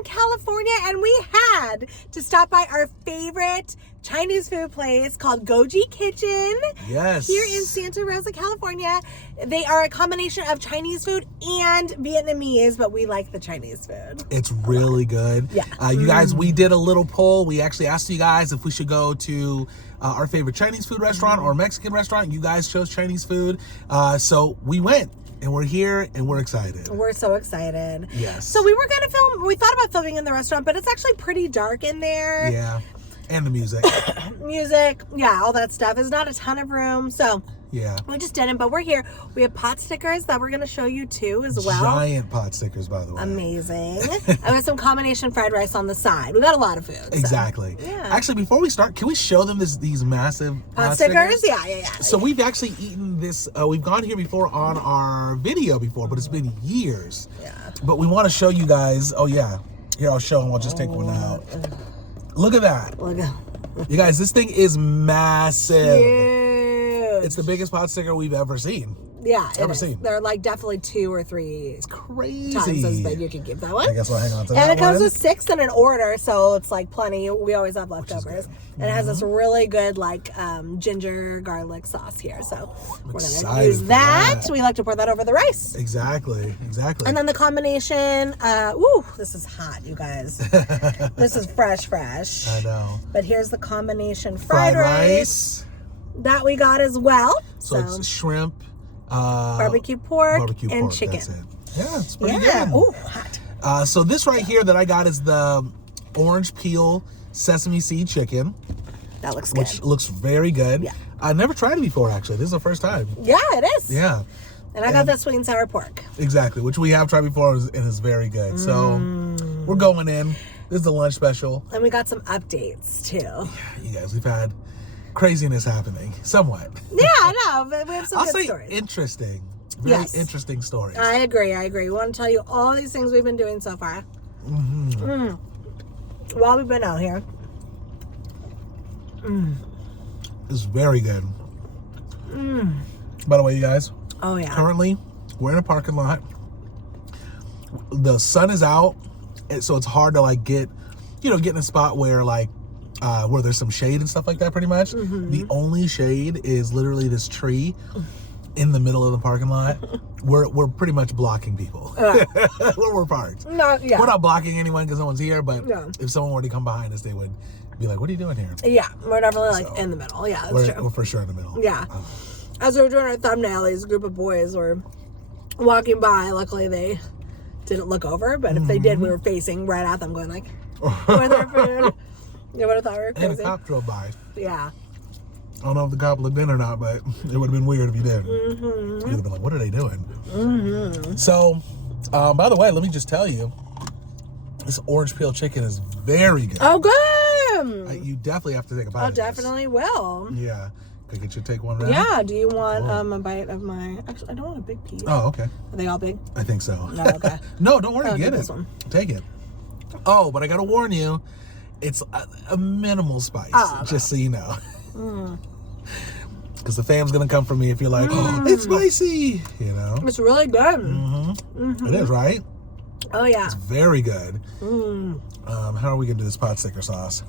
in California, and we had to stop by our favorite Chinese food place called Goji Kitchen. Yes. Here in Santa Rosa, California. They are a combination of Chinese food and Vietnamese, but we like the Chinese food. It's really good. Yeah. You guys, we did a little poll. We actually asked you guys if we should go to our favorite Chinese food restaurant or Mexican restaurant. You guys chose Chinese food. So we went. And we're here, and we're excited. We're so excited. Yes. So we were going to film, we thought about filming in the restaurant, but it's actually pretty dark in there. Yeah. And the music. Music, yeah, all that stuff. There's not a ton of room, so yeah, we just didn't. But we're here. We have pot stickers that we're going to show you too as well. Giant pot stickers, by the way. Amazing. And with some combination fried rice on the side. We got a lot of food. So. Exactly. Yeah. Actually, before we start, can we show them these massive pot stickers? Yeah. So we've actually eaten this. We've gone here before on our video before, but it's been years. Yeah. But we want to show you guys. Oh yeah. Here, I'll show them. I'll just take one out. Look at that. Look at. You guys, this thing is massive. Huge. It's the biggest pot sticker we've ever seen. Yeah, ever seen. They're like definitely 2 or 3. It's crazy. Times as big. You can give that one. I guess we'll hang on to that And it comes one. with 6 in an order, so it's like plenty. We always have leftovers. And it has this really good like ginger garlic sauce here. So we're gonna use that. We like to pour that over the rice. Exactly. And then the combination. Ooh, this is hot, you guys. This is fresh. I know. But here's the combination fried rice that we got as well. So it's shrimp, barbecue pork, and chicken. That's it. Yeah, it's pretty good. Ooh, hot. So this right here that I got is the orange peel sesame seed chicken. That looks good. Which looks very good. Yeah. I never tried it before, actually. This is the first time. Yeah, it is. Yeah. And I got the sweet and sour pork. Exactly, which we have tried before and is very good. So we're going in. This is the lunch special. And we got some updates, too. Yeah, you guys, we've had craziness happening, somewhat. Yeah, I know, but we have some good stories. Interesting. Very interesting stories. I agree. We want to tell you all these things we've been doing so far. While we've been out here. It's very good. By the way, you guys. Oh, yeah. Currently, we're in a parking lot. The sun is out, so it's hard to like get in a spot where like where there's some shade and stuff like that. Pretty much, the only shade is literally this tree in the middle of the parking lot. We're pretty much blocking people where we're parked. No, yeah. We're not blocking anyone because no one's here. But if someone were to come behind us, they would be like, "What are you doing here?" Yeah, we're definitely like in the middle. Yeah, that's true. We're for sure in the middle. Yeah. As we were doing our thumbnail, these group of boys were walking by. Luckily, they didn't look over, but if they did, we were facing right at them, going like, "For their food." They would have thought we were crazy. And a cop drove by. Yeah. I don't know if the cop looked in or not, but it would have been weird if he did. You'd have been like, "What are they doing?" So, by the way, let me just tell you, this orange peel chicken is very good. Oh, good. You definitely have to take a bite. I definitely will. Yeah. Could I get you to take one round? Yeah. Do you want a bite of my? Actually, I don't want a big piece. Oh, okay. Are they all big? I think so. No. Okay. No, don't worry. I'll Get it. this one. Take it. Oh, but I gotta warn you, it's a minimal spice. Just so you know. Because the fam's gonna come for me if you're like, "Oh, it's spicy," you know. It's really good. It is, right? Oh yeah. It's very good. How are we gonna do this pot sticker sauce?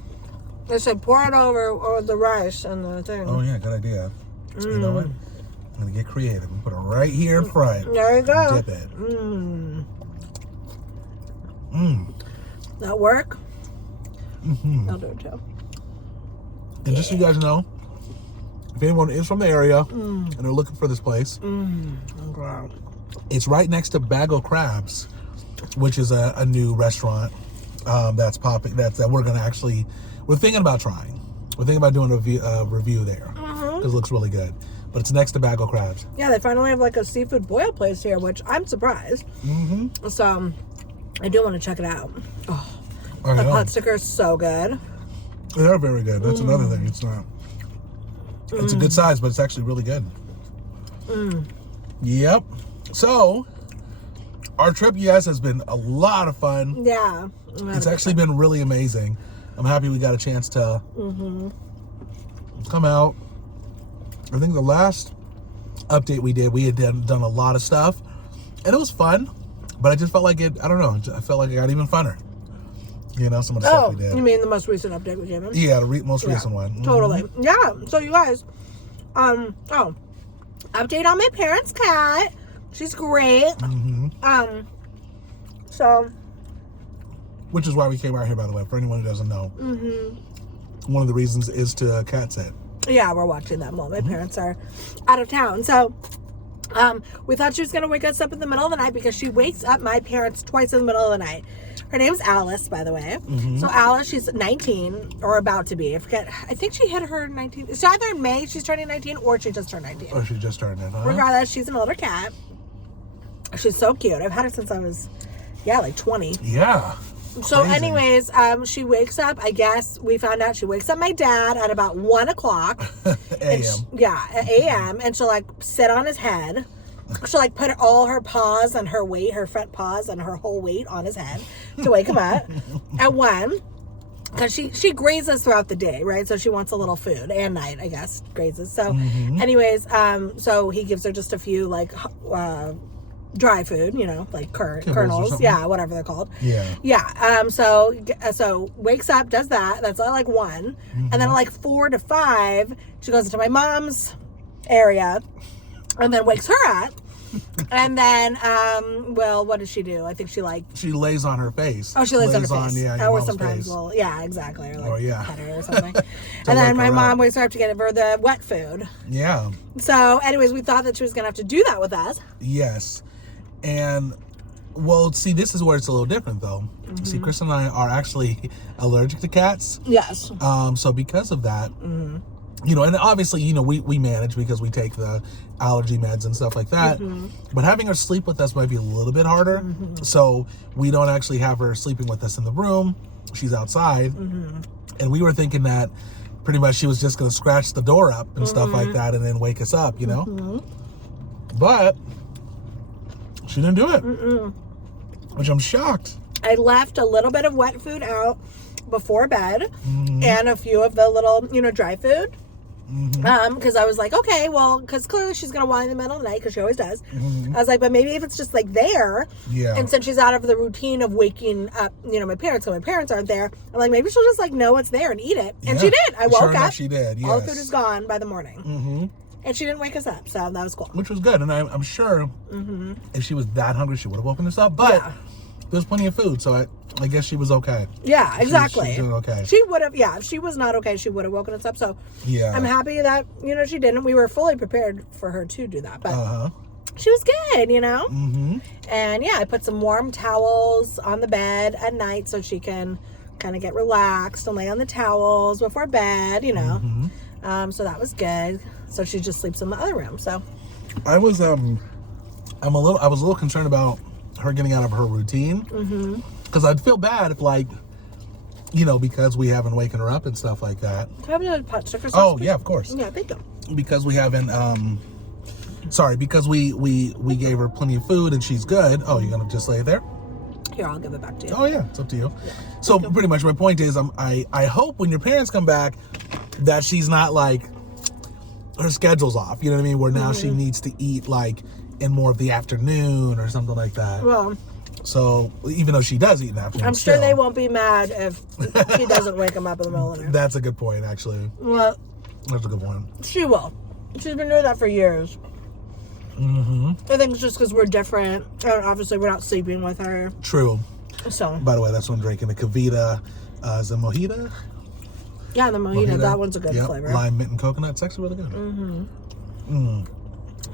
They said pour it over the rice and the thing. Oh yeah, good idea. You know what? I'm gonna get creative and put it right here in front. There you go. Dip it. That work? I'll do it too. And just so you guys know, if anyone is from the area and they're looking for this place, it's right next to Bag o' Crabs, which is a new restaurant that's popping. That we're gonna actually. We're thinking about trying. We're thinking about doing a review there. It looks really good. But it's next to Bag o' Crabs. Yeah, they finally have like a seafood boil place here, which I'm surprised. So I do want to check it out. Oh, the pot sticker is so good. They're very good. That's another thing. It's not. It's a good size, but it's actually really good. Yep. So our trip, yes, has been a lot of fun. Yeah. It's actually been really amazing. I'm happy we got a chance to come out. I think the last update we had done a lot of stuff, and it was fun, but I just felt like I don't know, I felt like it got even funner. You know, some of the stuff we did. You mean the most recent update we gave him? Yeah, the most recent one. Mm-hmm. Totally. Yeah. So you guys, update on my parents' cat. She's great. Mm-hmm. So. Which is why we came out here, by the way, for anyone who doesn't know. Mm-hmm. One of the reasons is to cat sit. Yeah, we're watching them while my parents are out of town. So, we thought she was going to wake us up in the middle of the night because she wakes up my parents twice in the middle of the night. Her name's Alice, by the way. Mm-hmm. So Alice, she's 19, or about to be. I forget. I think she hit her 19. It's either in May she's turning 19 or she just turned 19. Oh, she just turned it, huh? Regardless, she's an older cat. She's so cute. I've had her since I was, like 20. Yeah. So crazy. anyways, she wakes up, I guess we found out she wakes up my dad at about 1 o'clock. a.m. a.m. And she'll like sit on his head. She'll like put all her paws and her weight, her front paws and her whole weight on his head to wake him up at 1. Because she grazes throughout the day, right? So she wants a little food, and night, I guess, grazes. So anyways, so he gives her just a few like dry food, you know, like kernels, whatever they're called. So wakes up, does that. That's at like 1, and then at like 4 to 5, she goes into my mom's area, and then wakes her up, and then what does she do? I think she lays on her face. Oh, she lays on her face. Or sometimes face. Exactly, or like pet her or something. And then my mom wakes her up to get her the wet food. Yeah. So anyways, we thought that she was gonna have to do that with us. Yes. And, well, see, this is where it's a little different, though. Mm-hmm. See, Chris and I are actually allergic to cats. Yes. So because of that, you know, and obviously, you know, we manage because we take the allergy meds and stuff like that. But having her sleep with us might be a little bit harder. So we don't actually have her sleeping with us in the room. She's outside. And we were thinking that pretty much she was just going to scratch the door up and stuff like that and then wake us up, you know? But she didn't do it, which I'm shocked. I left a little bit of wet food out before bed and a few of the little, you know, dry food. Because I was like, okay, well, because clearly she's going to whine in the middle of the night because she always does. I was like, but maybe if it's just like there, and since she's out of the routine of waking up, you know, my parents, so my parents aren't there, I'm like, maybe she'll just like know what's there and eat it. And she did. I woke up. She did, yes. All the food is gone by the morning. And she didn't wake us up, so that was cool. Which was good, and I'm sure if she was that hungry, she would have woken us up. But there's plenty of food, so I guess she was okay. Yeah, exactly. She's doing okay. She would have, if she was not okay, she would have woken us up. So I'm happy that, you know, she didn't. We were fully prepared for her to do that, but she was good, you know? And I put some warm towels on the bed at night so she can kind of get relaxed and lay on the towels before bed, you know? So that was good. So she just sleeps in the other room. So I was a little concerned about her getting out of her routine because I'd feel bad if, like, you know, because we haven't waken her up and stuff like that. Can I have another pot sticker sauce? Oh, yeah, of course. Yeah, thank you. Because we haven't because we gave her plenty of food and she's good. Oh, you're gonna just lay it there? Here, I'll give it back to you. Oh yeah, it's up to you. So pretty much my point is I hope when your parents come back that she's not like her schedule's off, you know what I mean, where now she needs to eat like in more of the afternoon or something like that. Well, so even though she does eat in the afternoon, I'm sure they won't be mad if she doesn't wake them up in the middle of the night. That's a good point, actually. Well, that's a good point. She will. She's been doing that for years. I think it's just because we're different, and obviously we're not sleeping with her. True. So, by the way, that's what I'm drinking, the Kavita. Is it Mojita? Yeah, the Mojita. That one's a good flavor. Lime, mint, and coconut. It's actually really good.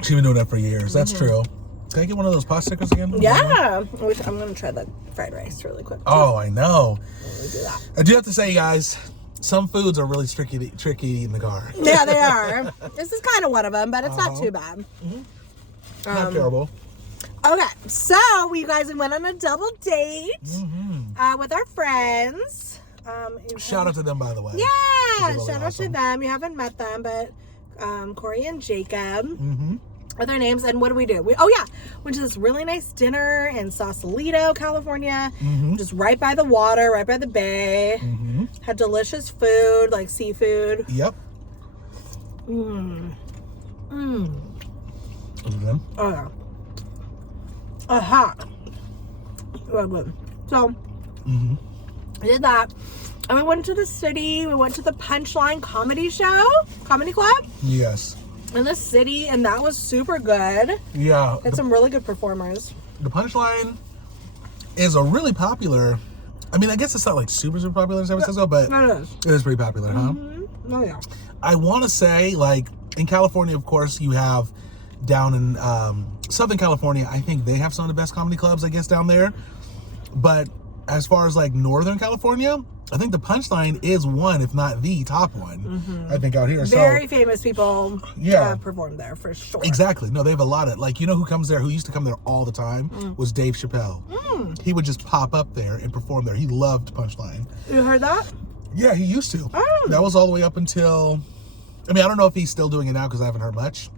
She's been doing that for years. That's true. Can I get one of those pot stickers again? Yeah. I'm going to try the fried rice really quick. Oh, I know. Let me do that. I do have to say, guys, some foods are really tricky to eat in the car. Yeah, they are. This is kind of one of them, but it's not too bad. Not terrible. Okay, so we guys went on a double date with our friends. Shout out to them, by the way. Yeah, really shout out to them. You haven't met them, but Corey and Jacob are their names. And what do? We went to this really nice dinner in Sausalito, California, just right by the water, right by the bay. Had delicious food, like seafood. Yep. Good. Oh yeah. Hot. Well, good. So, We did that. And we went to the city. We went to the Punchline Comedy Club. Yes. In the city, and that was super good. Yeah. Had some really good performers. The Punchline is a really popular, I mean, I guess it's not like super popular in San Francisco, but it is pretty popular, huh? Mm-hmm. Oh, yeah. I want to say, like, in California, of course, you have down in Southern California, I think they have some of the best comedy clubs, I guess, down there. But as far as, like, Northern California, I think the Punchline is one, if not the top one, I think, out here. Very famous people perform there, for sure. Exactly. No, they have a lot of, like, you know who comes there, who used to come there all the time, was Dave Chappelle. He would just pop up there and perform there. He loved Punchline. You heard that? Yeah, he used to. Oh. That was all the way up until, I mean, I don't know if he's still doing it now because I haven't heard much.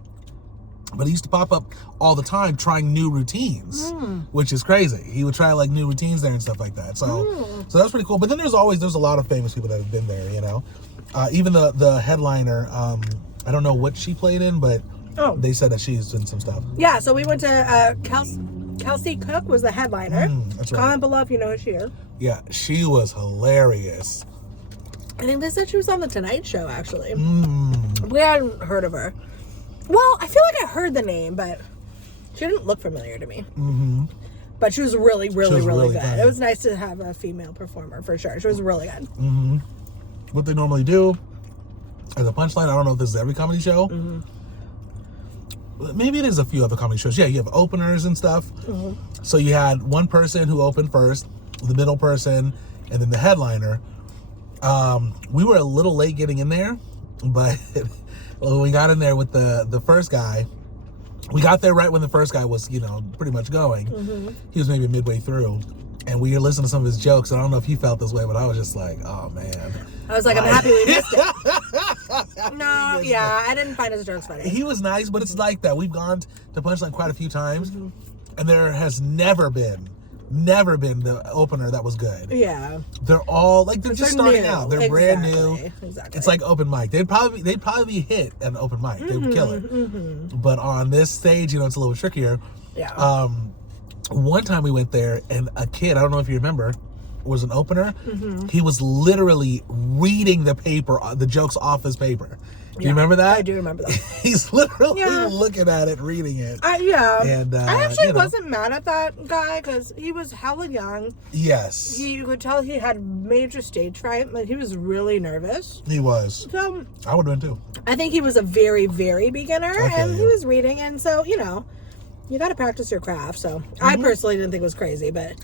But he used to pop up all the time trying new routines, which is crazy. He would try like new routines there and stuff like that. So that's pretty cool. But then there's a lot of famous people that have been there, you know. Even the headliner, I don't know what she played in, but they said that she's in some stuff. Yeah, so we went to Kelsey Cook was the headliner. That's right. Comment below if you know who she is. Yeah, she was hilarious. I think they said she was on the Tonight Show, actually. We hadn't heard of her. Well, I feel like I heard the name, but she didn't look familiar to me. But she was really good. Funny. It was nice to have a female performer, for sure. She was really good. What they normally do as a Punchline, I don't know if this is every comedy show. Maybe it is a few other comedy shows. Yeah, you have openers and stuff. So you had one person who opened first, the middle person, and then the headliner. We were a little late getting in there, but when we got in there with the first guy, we got there right when the first guy was, you know, pretty much going. He was maybe midway through, and we were listening to some of his jokes. And I don't know if he felt this way, but I was just like, oh man. I was like, I'm happy we missed it. No, yeah, I didn't find his jokes funny. He was nice, but it's like that. We've gone to Punchline quite a few times, and there has never been the opener that was good. Yeah. They're all like they're just starting new. out. They're brand new. Exactly. It's like open mic. They'd probably be hit at an open mic. They would kill it. But on this stage, you know, it's a little trickier. Yeah. One time we went there, and a kid, I don't know if you remember, was an opener. He was literally reading the jokes off his paper. Do you remember that? I do remember that. He's literally looking at it, reading it. And I actually you know. wasn't mad at that guy because he was hella young. Yes. You could tell he had major stage fright. Like, he was really nervous. He was. So I would have been too. I think he was a very, very beginner, and he was reading, and so, you know, you got to practice your craft. So I personally didn't think it was crazy, but,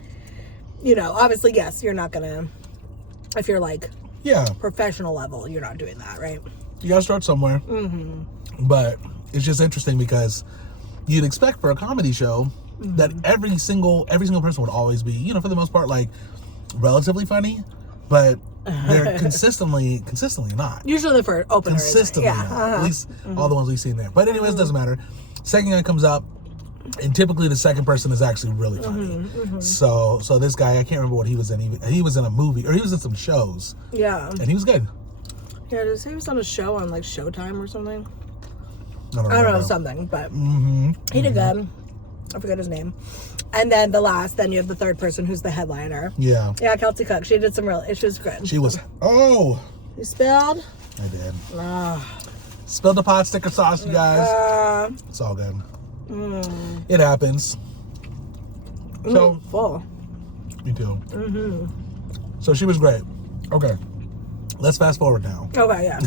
you know, obviously, yes, you're not gonna, if you're like professional level, you're not doing that, right? You gotta start somewhere. But it's just interesting because you'd expect for a comedy show that every single person would always be, you know, for the most part, like relatively funny, but they're consistently not. Usually for openers. Consistently not. At least all the ones we've seen there. But anyways, doesn't matter. Second guy comes up, and typically the second person is actually really funny. So this guy, I can't remember what he was in. He was in a movie, or he was in some shows. Yeah. And he was good. Yeah, did he was on a show on like Showtime or something? I don't know, something, but he did good. I forget his name. And then then you have the third person who's the headliner. Yeah, Kelsey Cook. She did she was good. She was. Oh, you spilled? I did. Spilled the pot sticker sauce, you guys. It's all good. It happens. So full. Me too. So she was great. Okay. Let's fast forward now. Okay, yeah.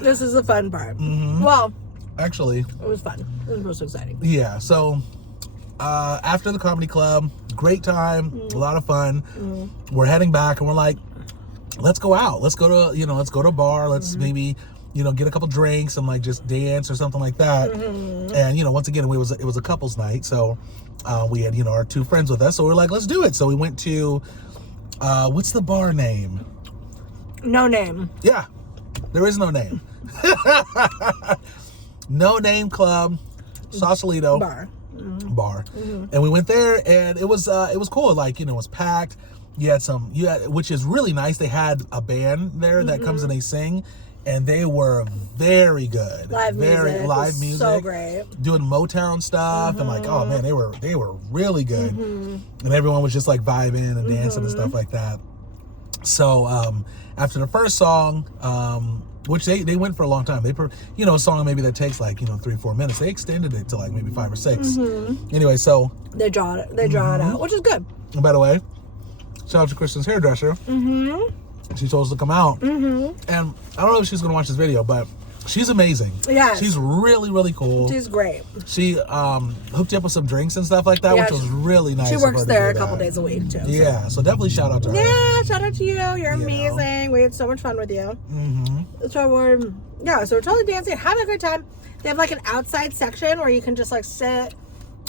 This is the fun part. Well, actually, it was fun. It was most exciting. Yeah. So after the comedy club, great time, a lot of fun. We're heading back, and we're like, let's go out. Let's go to a bar. Let's maybe, you know, get a couple drinks and like just dance or something like that. And you know, once again, it was a couples night, so we had, you know, our two friends with us. So we're like, let's do it. So we went to what's the bar name? No name. Yeah, there is no name. No Name Club, Sausalito Bar. And we went there, and it was cool. Like, you know, it was packed. Which is really nice. They had a band there that comes and they sing, and they were very good. Live music. So great. Doing Motown stuff, and like, oh man, they were really good. And everyone was just like vibing and dancing and stuff like that. So after the first song, which they went for a long time. They, a song maybe that takes like 3-4 minutes. They extended it to like maybe 5 or 6. Anyway, so they draw it out, which is good. And by the way, shout out to Kristen's hairdresser. She told us to come out, and I don't know if she's gonna watch this video, but she's amazing. Yeah, she's really, really cool. She's great. She hooked you up with some drinks and stuff like that, which was really nice. She works there a couple days a week too. Yeah, so definitely shout out to her. Yeah, shout out to you. You're amazing. We had so much fun with you. So we're totally dancing, having a great time. They have like an outside section where you can just like sit,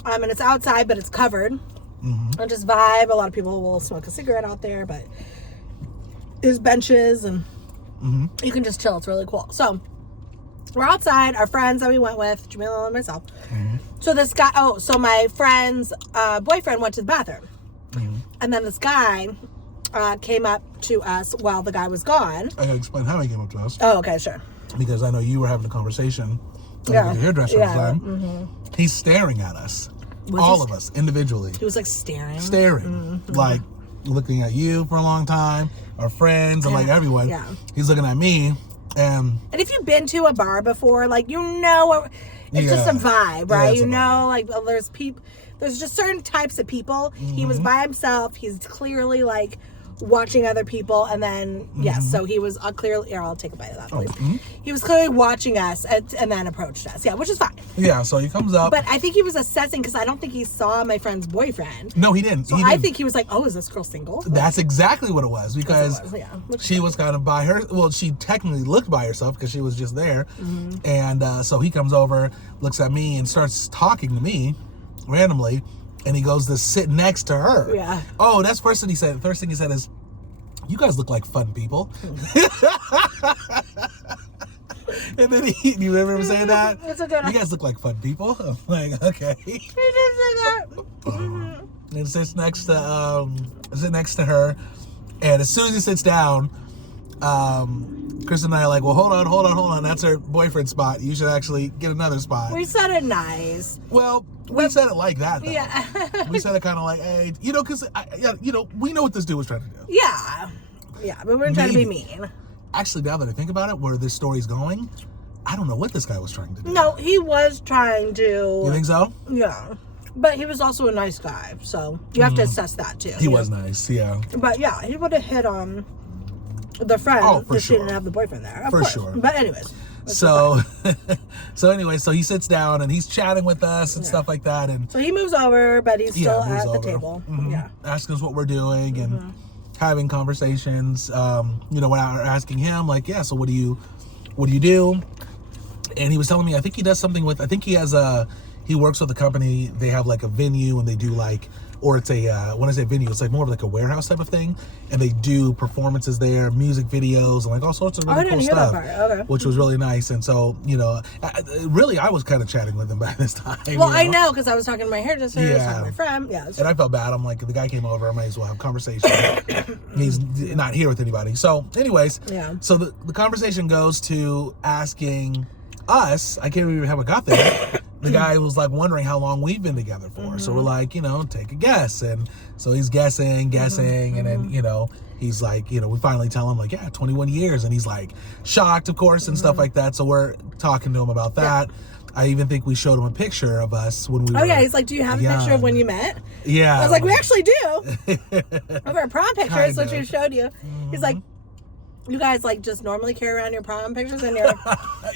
and it's outside but it's covered, and just vibe. A lot of people will smoke a cigarette out there, but there's benches and you can just chill. It's really cool. So we're outside, our friends that we went with, Jamila and myself. So this guy, so my friend's boyfriend went to the bathroom. And then this guy came up to us while the guy was gone. I gotta explain how he came up to us. Oh, okay, sure. Because I know you were having a conversation with the hairdresser at the time. He's staring at us. All of us, individually. He was like staring. Like looking at you for a long time, our friends, and like everyone. Yeah. He's looking at me. And if you've been to a bar before, like, it's just a vibe, right? Like, there's just certain types of people. He was by himself. He's clearly like watching other people, and then so he was clearly here, I'll take a bite of that, please. He was clearly watching us and then approached us, which is fine. So he comes up, but I think he was assessing, because I don't think he saw my friend's boyfriend. No, he didn't. So I think he was like, oh, is this girl single? That's exactly what it was, because she was kind of by her, well, she technically looked by herself because she was just there. And so he comes over, looks at me, and starts talking to me randomly. And he goes to sit next to her. Yeah. Oh, that's first thing he said. The first thing he said is, "You guys look like fun people." And then you remember him saying that? You guys look like fun people. I'm like, okay. He did say that. And sits next to her, and as soon as he sits down, Chris and I are like, well, hold on. That's her boyfriend spot. You should actually get another spot. We said it nice. Well, we said it like that, though. Yeah. We said it kind of like, hey, because, we know what this dude was trying to do. Yeah. Yeah, but we're trying to be mean. Actually, now that I think about it, where this story's going, I don't know what this guy was trying to do. No, he was trying to. You think so? Yeah. But he was also a nice guy, so you have to assess that, too. He was nice, yeah. But, yeah, he would have hit on the friend if she didn't have the boyfriend there. Of course. Sure. But anyways. So he sits down and he's chatting with us and stuff like that. And so he moves over, but he's still at the table. Yeah. Asking us what we're doing and having conversations. When I was asking him, like, so what do you do? And he was telling me, I think he does something with, he works with a company. They have like a venue, and they do like, or it's a, when I say venue, it's like more of like a warehouse type of thing. And they do performances there, music videos, and like all sorts of really cool stuff. Okay. Which was really nice. And so, I was kind of chatting with him by this time. Well, I know, because I was talking to my hairdresser, I was talking to my friend. Yeah. And I felt bad. I'm like, the guy came over, I might as well have a conversation. He's not here with anybody. So anyways, so the conversation goes to asking us, I can't remember how it got there. The guy was like wondering how long we've been together for. So we're like, take a guess. And so he's guessing, and then, he's like, we finally tell him like, 21 years. And he's like shocked, of course, and stuff like that. So we're talking to him about that. I even think we showed him a picture of us when we were he's like, do you have a picture of when you met? Yeah. I was like, we actually do. Of our prom pictures, which we showed you. He's like, you guys like just normally carry around your prom pictures on your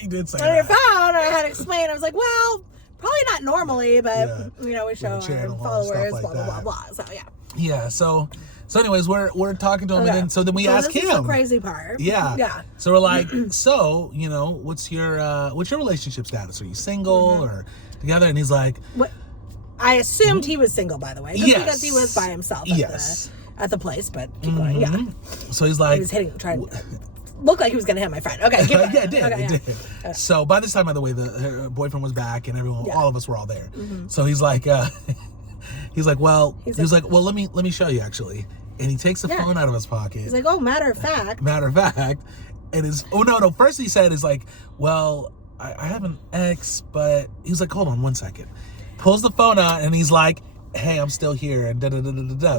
you did say on your phone. And I had to explain. I was like, well, probably not normally, but we show our followers, like blah blah blah. So yeah. So anyways, we're talking to him, and then we ask him. This is the crazy part. Yeah. So we're like, so what's your relationship status? Are you single or together? And he's like, what? I assumed he was single, by the way, just because he was by himself. At the place, but keep going. Yeah. So he's like, he was trying to look like he was going to hit my friend. Okay. It did. Okay. So by this time, by the way, her boyfriend was back, and everyone, all of us were all there. So he's like, well, let me show you actually. And he takes the phone out of his pocket. He's like, oh, matter of fact. And first he said is like, well, I have an ex, but he was like, hold on one second. Pulls the phone out, and he's like, hey, I'm still here, and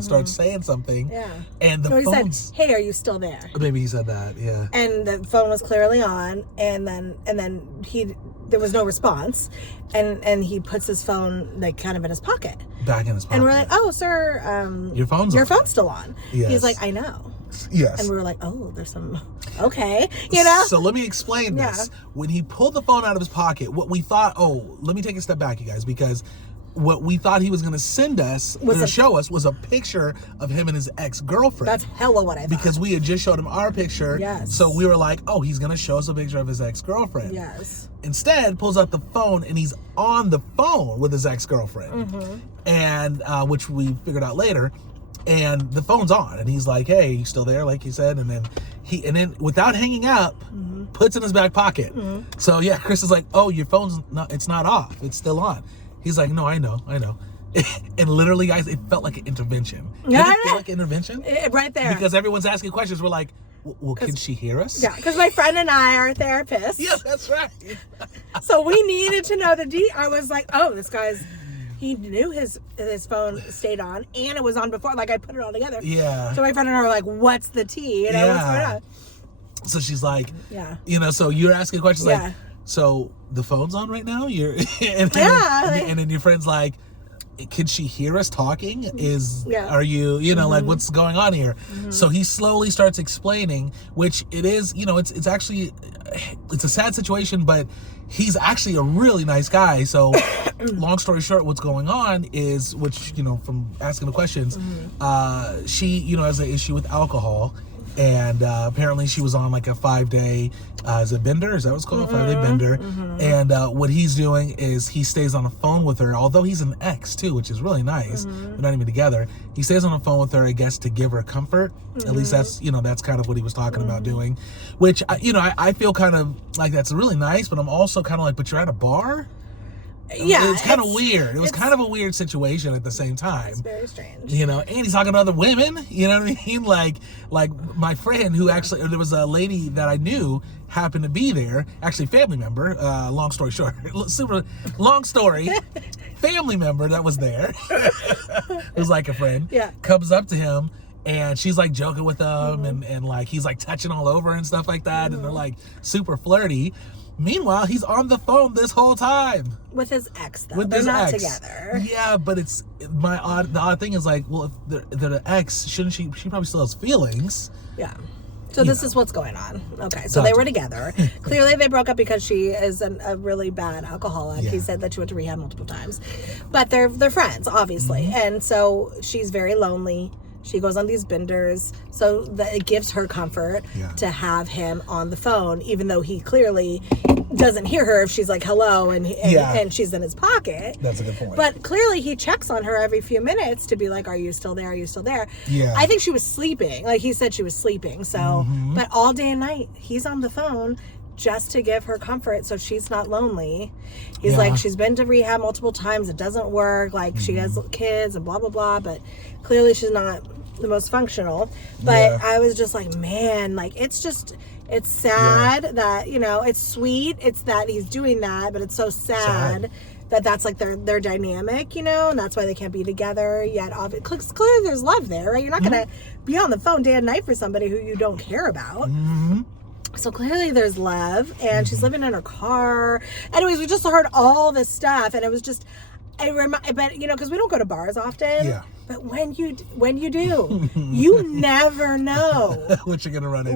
starts saying something. Yeah. And the No, he phone's... said, hey, are you still there? Maybe he said that, yeah. And the phone was clearly on, and then there was no response, and he puts his phone like kind of in his pocket. Back in his pocket. And we're like, oh, sir, your phone's still on. Yes. He's like, I know. Yes. And we were like, oh, there's some, okay, you know? So let me explain this. When he pulled the phone out of his pocket, what we thought, let me take a step back, you guys, because what we thought he was going to send us, show us, was a picture of him and his ex-girlfriend. That's hella what I thought. Because we had just showed him our picture. Yes. So we were like, oh, he's going to show us a picture of his ex-girlfriend. Yes. Instead, pulls out the phone, and he's on the phone with his ex-girlfriend. And, which we figured out later. And the phone's on, and he's like, hey, you still there, like you said? And then without hanging up, puts it in his back pocket. So yeah, Chris is like, oh, your phone's it's not off, it's still on. He's like, no, I know. And literally, guys, it felt like an intervention. Did it feel like an intervention? Right there. Because everyone's asking questions. We're like, well, can she hear us? Yeah, because my friend and I are therapists. Yeah, that's right. So we needed to know I was like, oh, this guy's... He knew his phone stayed on, and it was on before. Like, I put it all together. Yeah. So my friend and I were like, what's the tea? You know, what's going on? So she's like, yeah. So you're asking questions like, so the phone's on right now? And then your friend's like, can she hear us talking? Are you, like, what's going on here? So he slowly starts explaining, which it is, it's actually, it's a sad situation, but he's actually a really nice guy. So long story short, what's going on is, which, from asking the questions, she, has an issue with alcohol. And apparently she was on like a 5-day, is it bender? Is that what it's called? 5-day bender. And what he's doing is he stays on the phone with her, although he's an ex too, which is really nice. They're not even together. He stays on the phone with her, I guess, to give her comfort. At least that's, that's kind of what he was talking about doing. Which, I feel kind of like that's really nice, but I'm also kind of like, but you're at a bar? Yeah, it's kind of weird. It was kind of a weird situation at the same time. It's very strange. And he's talking to other women. You know what I mean? Like my friend who actually, there was a lady that I knew happened to be there, actually family member. Long story short, super long story. Family member that was there. It was like a friend. Yeah. Comes up to him. And she's like joking with him, and like he's like touching all over and stuff like that, and they're like super flirty. Meanwhile, he's on the phone this whole time with his ex. Though they're not together. Yeah, but it's the odd thing is like, well, if they're the ex, shouldn't she? She probably still has feelings. Yeah. So this is what's going on. Okay, so they were together. Clearly, they broke up because she is a really bad alcoholic. Yeah. He said that she went to rehab multiple times, but they're friends, obviously, and so she's very lonely. She goes on these benders, so that it gives her comfort to have him on the phone, even though he clearly doesn't hear her if she's like, hello, and she's in his pocket. That's a good point. But clearly he checks on her every few minutes to be like, are you still there? Are you still there? Yeah. I think she was sleeping. Like, he said she was sleeping. So, but all day and night, he's on the phone just to give her comfort so she's not lonely. He's like, she's been to rehab multiple times. It doesn't work. Like, she has kids and blah, blah, blah. But clearly she's not the most functional. But I was just like, man, like, it's sad that, it's sweet. It's that he's doing that, but it's so sad that that's like their dynamic, and that's why they can't be together yet. Because clearly there's love there, right? You're not going to be on the phone day and night for somebody who you don't care about. So clearly there's love, and she's living in her car. Anyways, we just heard all this stuff, and it was just, but because we don't go to bars often. Yeah. But when you do, you never know what you're gonna run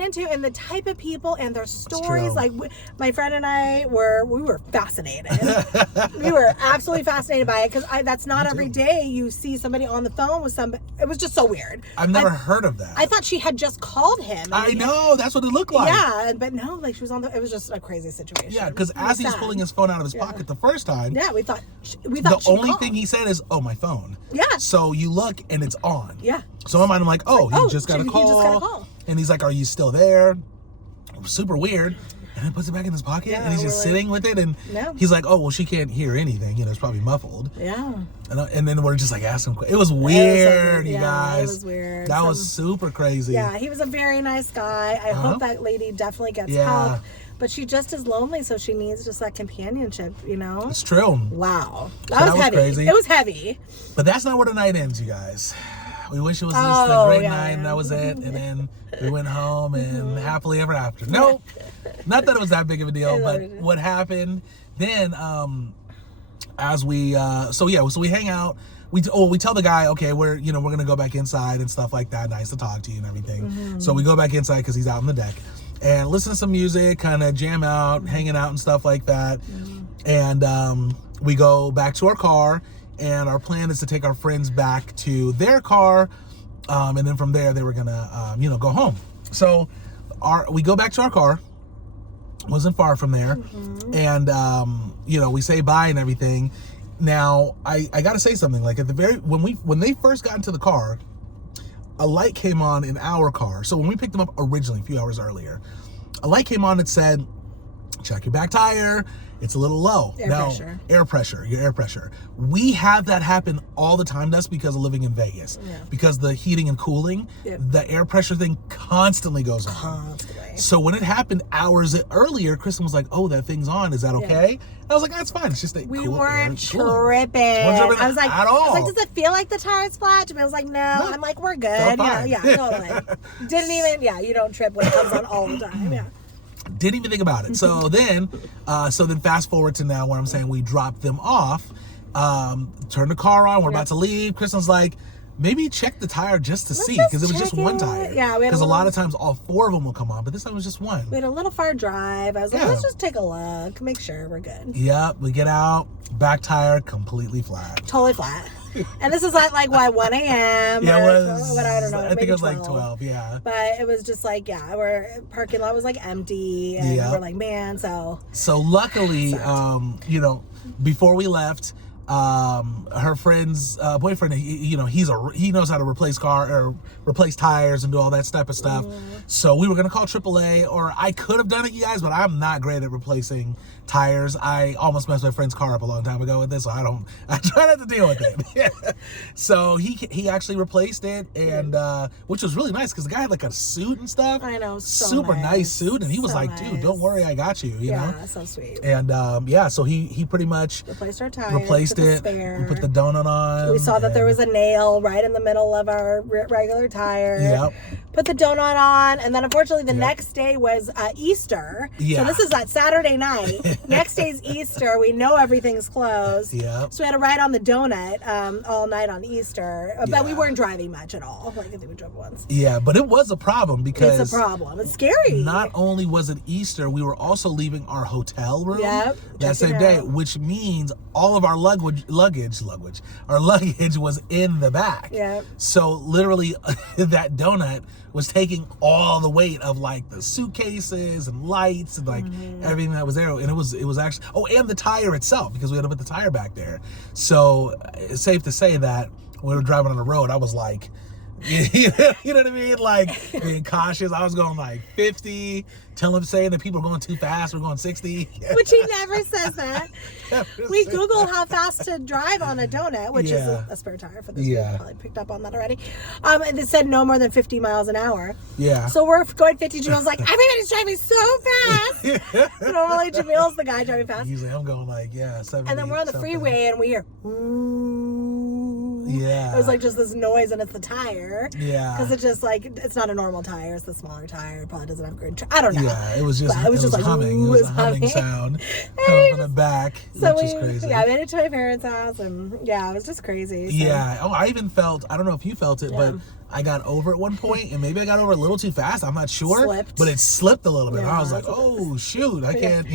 into, and the type of people and their stories. Like my friend and I were fascinated. We were absolutely fascinated by it because that's not every day you see somebody on the phone with somebody. It was just so weird. I've never heard of that. I thought she had just called him. I know, that's what it looked like. Yeah, but no, like she was on it was just a crazy situation. Yeah, because as he was pulling his phone out of his pocket the first time, we thought the only thing he said is, "Oh, my phone." Yeah. So you look and it's on. Yeah. So in my mind, I'm like, he just got a call. And he's like, are you still there? Super weird. And then puts it back in his pocket, and he's just sitting with it, and he's like, oh, well, she can't hear anything. It's probably muffled. Yeah. And then we're just like asking. It was weird, you guys. It was weird. That was super crazy. Yeah, he was a very nice guy. I hope that lady definitely gets help. But she just is lonely, so she needs just that companionship, you know? It's true. Wow. So that was heavy. crazy. It was heavy. But that's not where the night ends, you guys. We wish it was just a great night and that was it. And then we went home and happily ever after. Nope. Not that it was that big of a deal, but what happened then, as we, so we hang out. We tell the guy, okay, we're going to go back inside and stuff like that. Nice to talk to you and everything. So we go back inside because he's out on the deck and listen to some music, kind of jam out, hanging out and stuff like that. And we go back to our car, and our plan is to take our friends back to their car. And then from there, they were going to, go home. So we go back to our car. Wasn't far from there. And, we say bye and everything. Now, I got to say something. Like when they first got into the car, a light came on in our car. So when we picked them up originally, a few hours earlier, a light came on that said, check your back tire. It's a little low. Air pressure, your air pressure. We have that happen all the time. That's because of living in Vegas. Yeah. Because the heating and cooling, the air pressure thing constantly goes on. Constantly. So when it happened hours earlier, Kristen was like, oh, that thing's on. Is that okay? And I was like, that's fine. It's just that we weren't tripping. I was like, at all. I was like, does it feel like the tire's flat? And I was like, no. I'm like, we're good. Yeah, totally. Didn't even, you don't trip when it comes on all the time. Yeah. Didn't even think about it. So then fast forward to now where I'm saying we dropped them off, turn the car on, we're about to leave. Kristen's like, maybe check the tire just to see, because it was just one tire. Yeah, because a lot of times all four of them will come on, but this time it was just one. We had a little far drive. I was like, let's just take a look, make sure we're good. Yep, we get out, back tire completely flat. Totally flat. And this is like 1 a.m. Yeah, it was. What, I don't know. I think it was 12. Like 12. Yeah. But it was just like, our parking lot was like empty, and we're like, man. So luckily, before we left, her friend's boyfriend, he knows how to replace tires and do all that type of stuff. So we were gonna call AAA, or I could have done it, you guys, but I'm not great at replacing tires. I almost messed my friend's car up a long time ago with this, so I try not to deal with it. So he actually replaced it, and which was really nice because the guy had like a suit and stuff. I know, super nice suit, and he was like, dude, don't worry, I got you. You know, so sweet. And so he pretty much replaced our tires, replaced it. We put the donut on. We saw that there was a nail right in the middle of our regular tire. Yep. Put the donut on, and then unfortunately the next day was Easter. Yeah. So this is that Saturday night. Next day's Easter. We know everything's closed. Yeah. So we had to ride on the donut all night on Easter, but we weren't driving much at all. Like I think we drove once. Yeah, but it was a problem because it's a problem. It's scary. Not only was it Easter, we were also leaving our hotel room that same day, which means all of our luggage was in the back. Yeah. So literally, that donut was taking all the weight of like the suitcases and lights and like everything that was there, and it was actually and the tire itself, because we had to put the tire back there. So it's safe to say that when we were driving on the road, I was like, you know what I mean, like being cautious. I was going like 50, saying that people are going too fast. We're going 60. Which he never says that. We Googled how fast to drive on a donut, which is a spare tire for this. Yeah. Probably picked up on that already. And it said no more than 50 miles an hour. Yeah. So we're going 52. I was like, everybody's driving so fast. Normally Jamil's the guy driving fast. Usually I'm going like 70. And then we're on the freeway and we hear it was like just this noise, and it's the tire. Yeah. Because it's just like, it's not a normal tire, it's the smaller tire. It probably doesn't have good I don't know. Yeah, it was just like humming. It was a humming sound coming from the back, so which is crazy. Yeah, I made it to my parents' house, and it was just crazy. So. Yeah. I even felt, I don't know if you felt it, but I got over at one point, and maybe I got over a little too fast. I'm not sure. But it slipped a little bit. I was like, oh, shoot. I can't,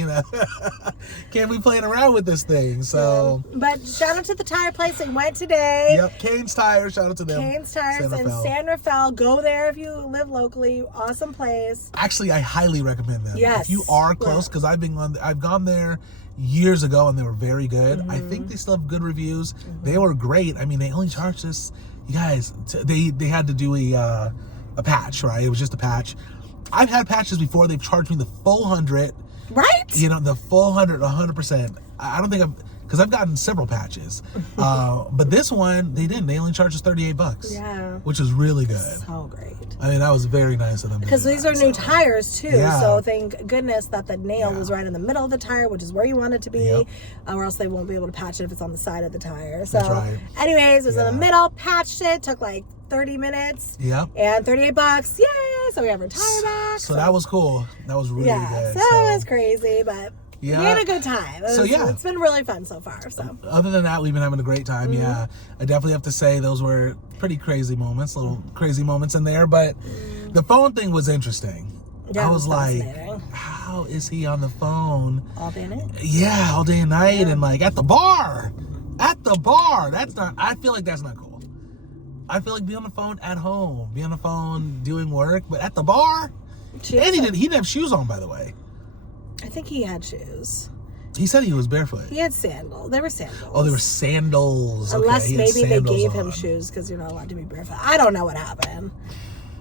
can't be playing around with this thing. So. But shout out to the tire place. We went today. Yep. Kane's Tires. Shout out to them. Kane's Tires in San Rafael. Go there if you live locally. Awesome place. Actually, I highly recommend them. Yes. If you are close, because I've gone there years ago, and they were very good. I think they still have good reviews. They were great. I mean, they only charged us, you guys, they had to do a patch, right? It was just a patch. I've had patches before. They've charged me the full 100. Right? The full 100%. I don't think because I've gotten several patches. But this one, they didn't. They only charged us $38. Yeah. Which is really good. So great. I mean, that was very nice of them. Because these are new tires too, Yeah. so thank goodness that the nail was right in the middle of the tire, which is where you want it to be, or else they won't be able to patch it if it's on the side of the tire. So, That's right. anyways, it was in the middle, patched it, took like 30 minutes, and $38. Yay! So we have our tire back. So that was cool. That was really good. So it was crazy, but we had a good time. It's been really fun so far. So other than that, we've been having a great time. Yeah, I definitely have to say those were pretty crazy moments, little crazy moments in there. But the phone thing was interesting. Yeah, I was like, how is he on the phone all day and night? Yeah, all day and night, and like at the bar. That's not. I feel like that's not cool. I feel like be on the phone at home, be on the phone doing work, but at the bar. And he didn't have shoes on, by the way. I think he had shoes. He said he was barefoot. He had sandals. They were sandals. Oh, they were sandals. Unless okay, maybe they gave him shoes because you're not allowed to be barefoot. I don't know what happened.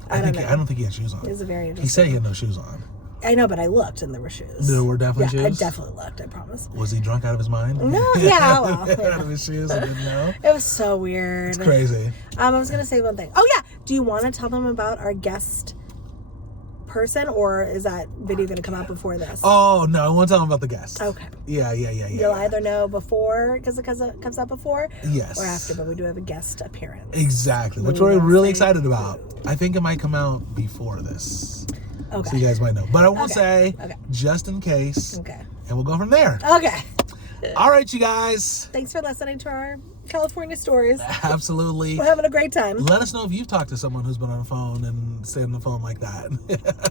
I don't think he had shoes on. It was a very interesting. He said he had no shoes on. I know, but I looked and there were shoes. There were definitely shoes? I definitely looked, I promise. Was he drunk out of his mind? No, yeah, well. Out of his shoes, I didn't know. It was so weird. It's crazy. I was going to say one thing. Oh, yeah. Do you want to tell them about our guest person, or is that video going to come out before this? Oh, no, I want to tell them about the guest. Okay. Yeah. You'll either know before, because it comes out before, yes, or after, but we do have a guest appearance. Exactly, which we're really excited about. I think it might come out before this. Okay. So you guys might know. But I won't say, just in case. Okay. And we'll go from there. Okay. All right, you guys. Thanks for listening to our California stories. Absolutely. We're having a great time. Let us know if you've talked to someone who's been on the phone and stayed on the phone like that.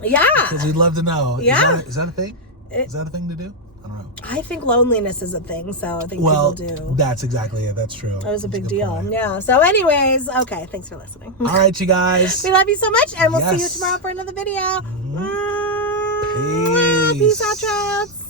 Yeah. Because we'd love to know. Yeah. Is that a thing? Is that a thing to do? I don't know. I think loneliness is a thing, so I think people do. That's exactly it. That's true. That was a big deal. Point. Yeah. So anyways, okay. Thanks for listening. All right, you guys. We love you so much, and we'll see you tomorrow for another video. Peace. Peace out, Trouts.